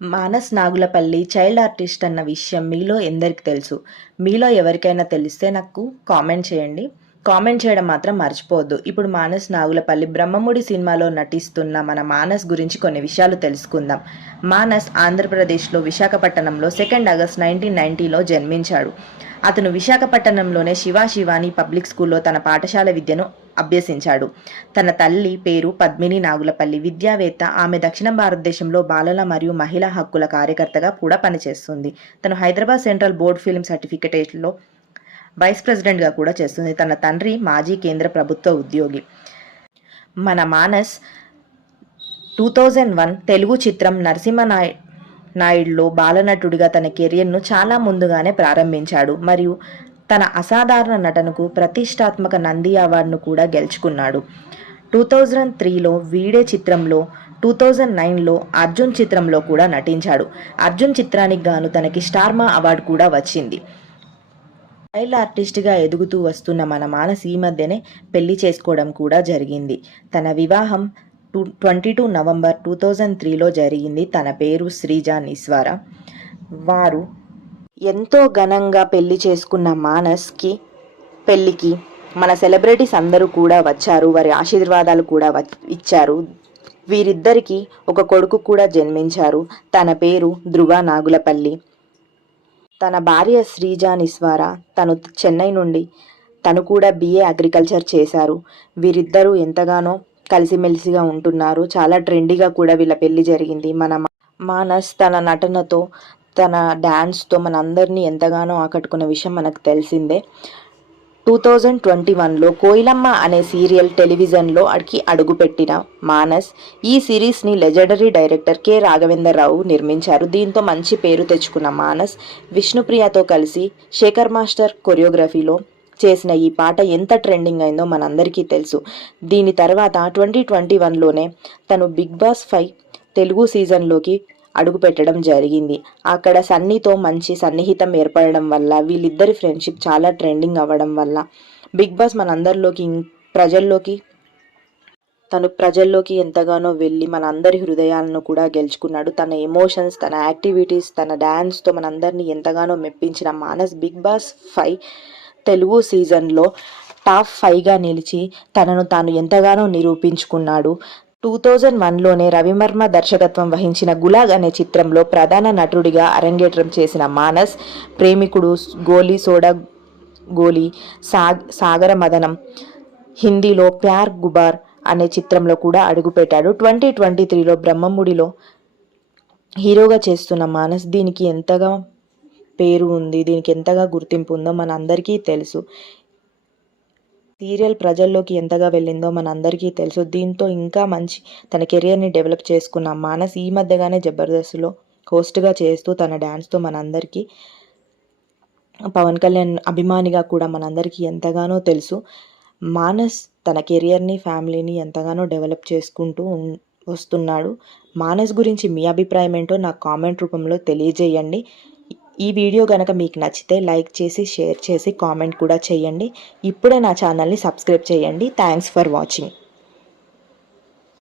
Manas Nagulapalli child artist అన్న విషయం మీలో ఎందరికి తెలుసు? మీలో ఎవరికైనా తెలిస్తే నాకు కామెంట్ చేయండి. కామెంట్ చేయడం మాత్రం మర్చిపోవద్దు. ఇప్పుడు మానస్ నాగులపల్లి బ్రహ్మముడి సినిమాలో నటిస్తున్న మన మానస్ గురించి కొన్ని విషయాలు తెలుసుకుందాం. మానస్ ఆంధ్రప్రదేశ్లో విశాఖపట్నంలో 2 ఆగస్ట్ 1990లో జన్మించాడు. అతను విశాఖపట్నంలోనే శివాని పబ్లిక్ స్కూల్లో తన పాఠశాల విద్యను అభ్యసించాడు. తన తల్లి పేరు పద్మిని నాగులపల్లి, విద్యావేత్త. ఆమె దక్షిణ భారతదేశంలో బాలల మరియు మహిళా హక్కుల కార్యకర్తగా కూడా పనిచేస్తుంది. తను హైదరాబాద్ సెంట్రల్ బోర్డ్ ఫిల్మ్ సర్టిఫికేట్లో వైస్ ప్రెసిడెంట్గా కూడా చేస్తుంది. తన తండ్రి మాజీ కేంద్ర ప్రభుత్వ ఉద్యోగి. మన మానస్ 2001 తెలుగు చిత్రం నరసింహనాయుడులో బాలనటుడిగా తన కెరియర్ను చాలా ముందుగానే ప్రారంభించాడు మరియు తన అసాధారణ నటనకు ప్రతిష్టాత్మక నంది అవార్డును కూడా గెలుచుకున్నాడు. 2003లో వీడే చిత్రంలో, 2009లో అర్జున్ చిత్రంలో కూడా నటించాడు. అర్జున్ చిత్రానికి గాను తనకి స్టార్మా అవార్డు కూడా వచ్చింది. చైల్డ్ ఆర్టిస్ట్గా ఎదుగుతూ వస్తున్న మన మానస్ ఈ మధ్యనే పెళ్లి చేసుకోవడం కూడా జరిగింది. తన వివాహం 22 నవంబర్ 2003లో జరిగింది. తన పేరు శ్రీజ నిస్వార. వారు ఎంతో ఘనంగా పెళ్లి చేసుకున్న మానస్కి పెళ్లికి మన సెలబ్రిటీస్ అందరూ కూడా వచ్చారు. వారి ఆశీర్వాదాలు కూడా ఇచ్చారు. వీరిద్దరికి ఒక కొడుకు కూడా జన్మించారు. తన పేరు ధ్రువ నాగులపల్లి. తన భార్య శ్రీజ నిస్వార, తను చెన్నై నుండి, తను కూడా BA అగ్రికల్చర్ చేశారు. వీరిద్దరూ ఎంతగానో కలిసిమెలిసిగా ఉంటున్నారు. చాలా ట్రెండీగా కూడా వీళ్ళ పెళ్లి జరిగింది. మన మానస్ తన నటనతో, తన డ్యాన్స్తో మనందరినీ ఎంతగానో ఆకట్టుకున్న విషయం మనకు తెలిసిందే. 2021లో కోయిలమ్మ అనే సీరియల్ టెలివిజన్లో అడుగుపెట్టిన మానస్ ఈ సిరీస్ని లెజెండరీ డైరెక్టర్ K. రాఘవేంద్రరావు నిర్మించారు. దీంతో మంచి పేరు తెచ్చుకున్న మానస్ విష్ణుప్రియతో కలిసి శేఖర్ మాస్టర్ కొరియోగ్రఫీలో చేసిన ఈ పాట ఎంత ట్రెండింగ్ అయిందో మనందరికీ తెలుసు. దీని తర్వాత 2021లోనే తను బిగ్ బాస్ 5 తెలుగు సీజన్లోకి అడుగుపెట్టడం జరిగింది. అక్కడ సన్నీతో మంచి సన్నిహితం ఏర్పడడం వల్ల, వీళ్ళిద్దరి ఫ్రెండ్షిప్ చాలా ట్రెండింగ్ అవ్వడం వల్ల బిగ్ బాస్ మనందరిలోకి, ప్రజల్లోకి ఎంతగానో వెళ్ళి మనందరి హృదయాలను కూడా గెలుచుకున్నాడు. తన ఎమోషన్స్, తన యాక్టివిటీస్, తన డ్యాన్స్తో మనందరినీ ఎంతగానో మెప్పించిన మానస్ బిగ్ బాస్ 5 తెలుగు సీజన్లో టాప్ 5గా నిలిచి తనను తాను ఎంతగానో నిరూపించుకున్నాడు. 2001లోనే రవివర్మ దర్శకత్వం వహించిన గులాగ్ అనే చిత్రంలో ప్రధాన నటుడిగా అరంగేట్రం చేసిన మానస్ ప్రేమికుడు, గోలీ సోడా గోలీ, సాగర మదనం, హిందీలో ప్యార్ గుబార్ అనే చిత్రంలో కూడా అడుగుపెట్టాడు. 2023లో బ్రహ్మముడిలో హీరోగా చేస్తున్న మానస్ దీనికి ఎంతగా పేరు ఉంది, దీనికి ఎంతగా గుర్తింపు ఉందో మన అందరికీ తెలుసు. సీరియల్ ప్రజల్లోకి ఎంతగా వెళ్ళిందో మన అందరికీ తెలుసు. దీంతో ఇంకా మంచి తన కెరియర్ని డెవలప్ చేసుకున్న మానస్ ఈ మధ్యగానే జబర్దస్త్లో హోస్ట్గా చేస్తూ తన డ్యాన్స్తో మనందరికీ, పవన్ కళ్యాణ్ అభిమానిగా కూడా మనందరికీ ఎంతగానో తెలుసు. మానస్ తన కెరియర్ని, ఫ్యామిలీని ఎంతగానో డెవలప్ చేసుకుంటూ వస్తున్నాడు. మానస్ గురించి మీ అభిప్రాయం ఏంటో నాకు కామెంట్ రూపంలో తెలియజేయండి. ఈ వీడియో కనుక మీకు నచ్చితే లైక్ చేసి, షేర్ చేసి, కామెంట్ కూడా చేయండి. ఇప్పుడే నా ఛానల్ని సబ్స్క్రైబ్ చేయండి. Thanks for watching.